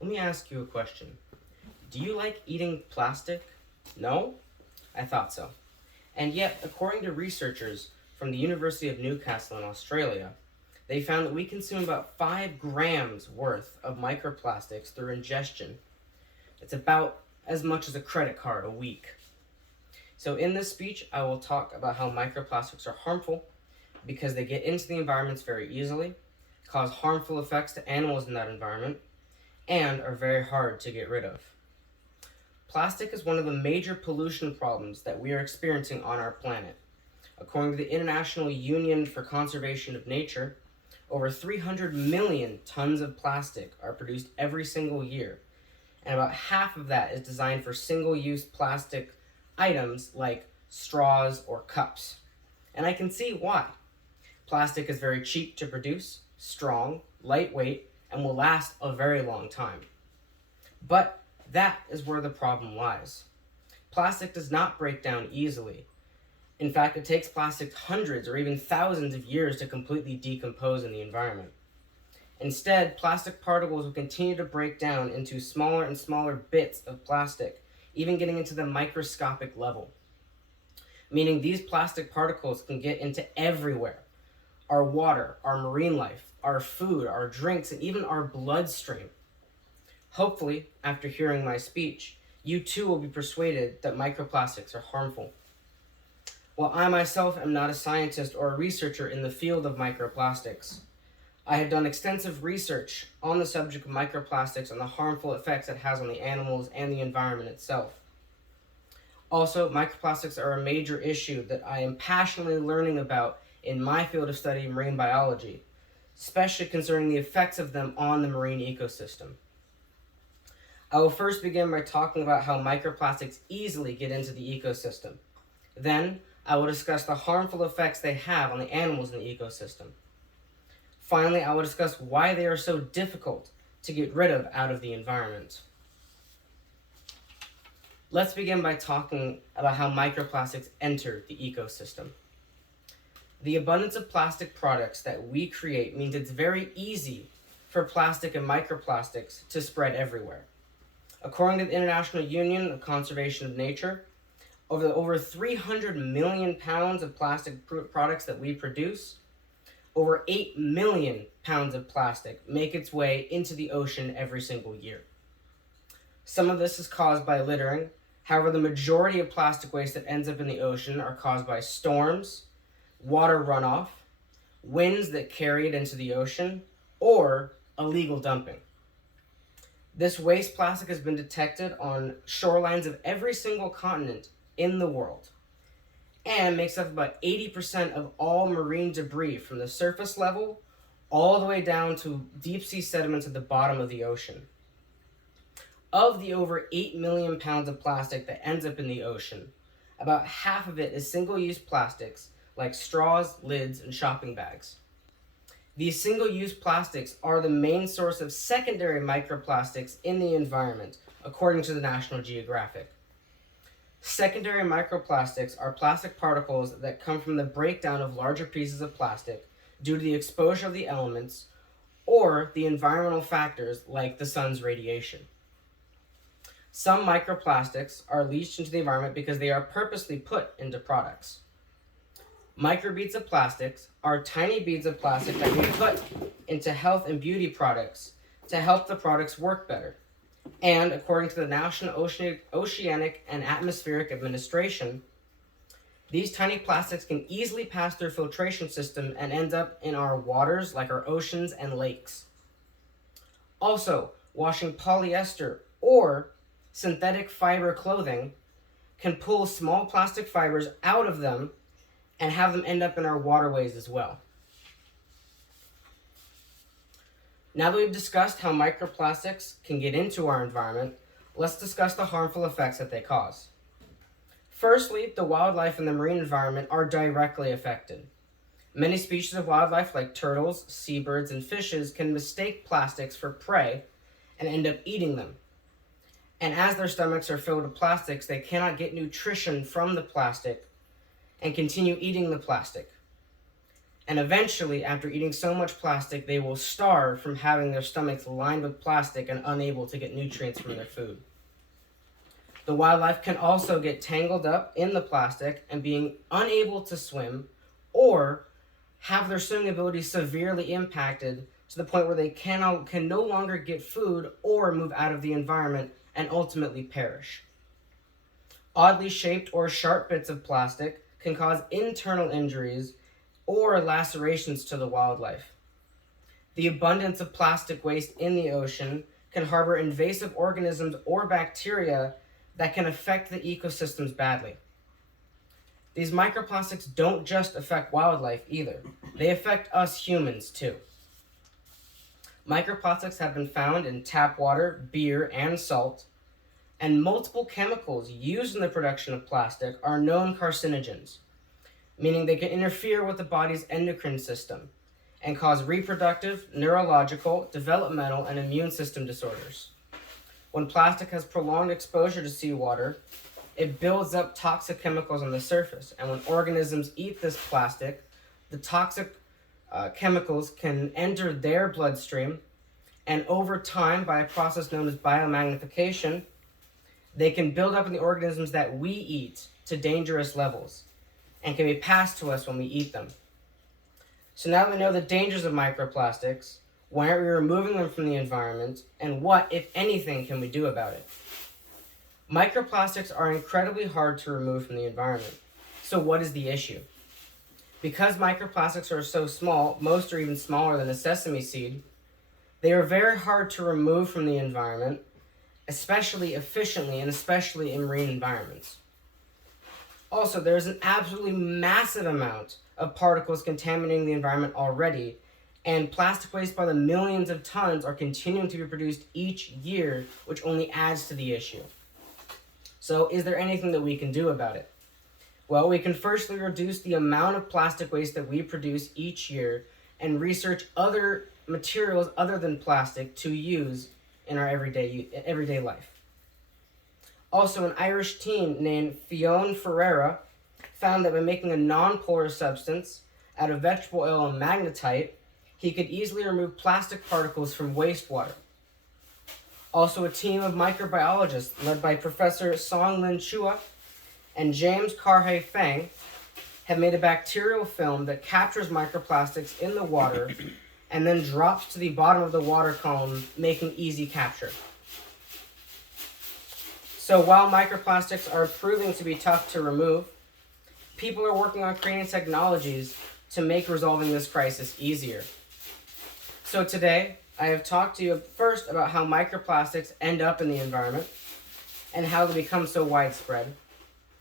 Let me ask you a question. Do you like eating plastic? No? I thought so. And yet, according to researchers from the University of Newcastle in Australia, they found that we consume about 5 grams worth of microplastics through ingestion. It's about as much as a credit card a week. So in this speech, I will talk about how microplastics are harmful because they get into the environments very easily, cause harmful effects to animals in that environment, and are very hard to get rid of. Plastic is one of the major pollution problems that we are experiencing on our planet. According to the International Union for Conservation of Nature, over 300 million tons of plastic are produced every single year, and about half of that is designed for single-use plastic items like straws or cups. And I can see why. Plastic is very cheap to produce, strong, lightweight, and will last a very long time. But that is where the problem lies. Plastic does not break down easily. In fact, it takes plastic hundreds or even thousands of years to completely decompose in the environment. Instead, plastic particles will continue to break down into smaller and smaller bits of plastic, even getting into the microscopic level. Meaning these plastic particles can get into everywhere. Our water, our marine life, our food, our drinks, and even our bloodstream. Hopefully, after hearing my speech, you too will be persuaded that microplastics are harmful. While I myself am not a scientist or a researcher in the field of microplastics, I have done extensive research on the subject of microplastics and the harmful effects it has on the animals and the environment itself. Also, microplastics are a major issue that I am passionately learning about in my field of study, marine biology, especially concerning the effects of them on the marine ecosystem. I will first begin by talking about how microplastics easily get into the ecosystem. Then, I will discuss the harmful effects they have on the animals in the ecosystem. Finally, I will discuss why they are so difficult to get rid of out of the environment. Let's begin by talking about how microplastics enter the ecosystem. The abundance of plastic products that we create means it's very easy for plastic and microplastics to spread everywhere. According to the International Union of Conservation of Nature, over 300 million pounds of plastic products that we produce, over 8 million pounds of plastic make its way into the ocean every single year. Some of this is caused by littering. However, the majority of plastic waste that ends up in the ocean are caused by storms, water runoff, winds that carry it into the ocean, or illegal dumping. This waste plastic has been detected on shorelines of every single continent in the world and makes up about 80% of all marine debris from the surface level all the way down to deep sea sediments at the bottom of the ocean. Of the over 8 million pounds of plastic that ends up in the ocean, about half of it is single-use plastics like straws, lids, and shopping bags. These single-use plastics are the main source of secondary microplastics in the environment, according to the National Geographic. Secondary microplastics are plastic particles that come from the breakdown of larger pieces of plastic due to the exposure of the elements or the environmental factors like the sun's radiation. Some microplastics are leached into the environment because they are purposely put into products. Microbeads of plastics are tiny beads of plastic that we put into health and beauty products to help the products work better. And according to the National Oceanic and Atmospheric Administration, these tiny plastics can easily pass through a filtration system and end up in our waters like our oceans and lakes. Also, washing polyester or synthetic fiber clothing can pull small plastic fibers out of them and have them end up in our waterways as well. Now that we've discussed how microplastics can get into our environment, let's discuss the harmful effects that they cause. Firstly, the wildlife in the marine environment are directly affected. Many species of wildlife like turtles, seabirds, and fishes can mistake plastics for prey and end up eating them. And as their stomachs are filled with plastics, they cannot get nutrition from the plastic and continue eating the plastic. And eventually, after eating so much plastic, they will starve from having their stomachs lined with plastic and unable to get nutrients from their food. The wildlife can also get tangled up in the plastic and being unable to swim or have their swimming ability severely impacted to the point where they can no longer get food or move out of the environment and ultimately perish. Oddly shaped or sharp bits of plastic can cause internal injuries or lacerations to the wildlife. The abundance of plastic waste in the ocean can harbor invasive organisms or bacteria that can affect the ecosystems badly. These microplastics don't just affect wildlife either. They affect us humans too. Microplastics have been found in tap water, beer, and salt, and multiple chemicals used in the production of plastic are known carcinogens, meaning they can interfere with the body's endocrine system and cause reproductive, neurological, developmental, and immune system disorders. When plastic has prolonged exposure to seawater, it builds up toxic chemicals on the surface, and when organisms eat this plastic, the toxic chemicals can enter their bloodstream, and over time, by a process known as biomagnification, they can build up in the organisms that we eat to dangerous levels and can be passed to us when we eat them. So now that we know the dangers of microplastics, why aren't we removing them from the environment, and what, if anything, can we do about it? Microplastics are incredibly hard to remove from the environment. So what is the issue? Because microplastics are so small, most are even smaller than a sesame seed, they are very hard to remove from the environment, especially efficiently and especially in marine environments. Also, there's an absolutely massive amount of particles contaminating the environment already, and plastic waste by the millions of tons are continuing to be produced each year, which only adds to the issue. So is there anything that we can do about it? Well, we can firstly reduce the amount of plastic waste that we produce each year and research other materials other than plastic to use in our everyday life. Also, an Irish teen named Fionn Ferreira found that by making a non-polar substance out of vegetable oil and magnetite, he could easily remove plastic particles from wastewater. Also, a team of microbiologists led by Professor Song-Lin Chua and James Carhay Fang have made a bacterial film that captures microplastics in the water and then drops to the bottom of the water column, making easy capture. So while microplastics are proving to be tough to remove, people are working on creating technologies to make resolving this crisis easier. So today, I have talked to you first about how microplastics end up in the environment and how they become so widespread.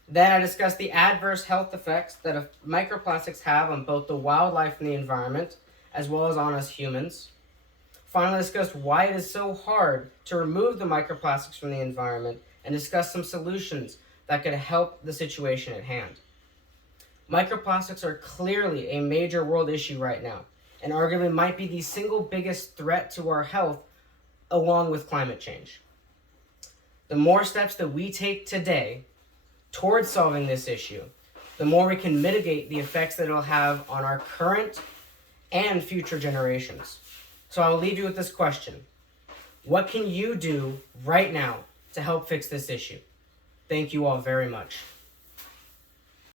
Then I discussed the adverse health effects that microplastics have on both the wildlife and the environment, as well as on us humans. Finally, discussed why it is so hard to remove the microplastics from the environment and discuss some solutions that could help the situation at hand. Microplastics are clearly a major world issue right now, and arguably might be the single biggest threat to our health along with climate change. The more steps that we take today towards solving this issue, the more we can mitigate the effects that it will have on our current and future generations. So I'll leave you with this question. What can you do right now to help fix this issue? Thank you all very much.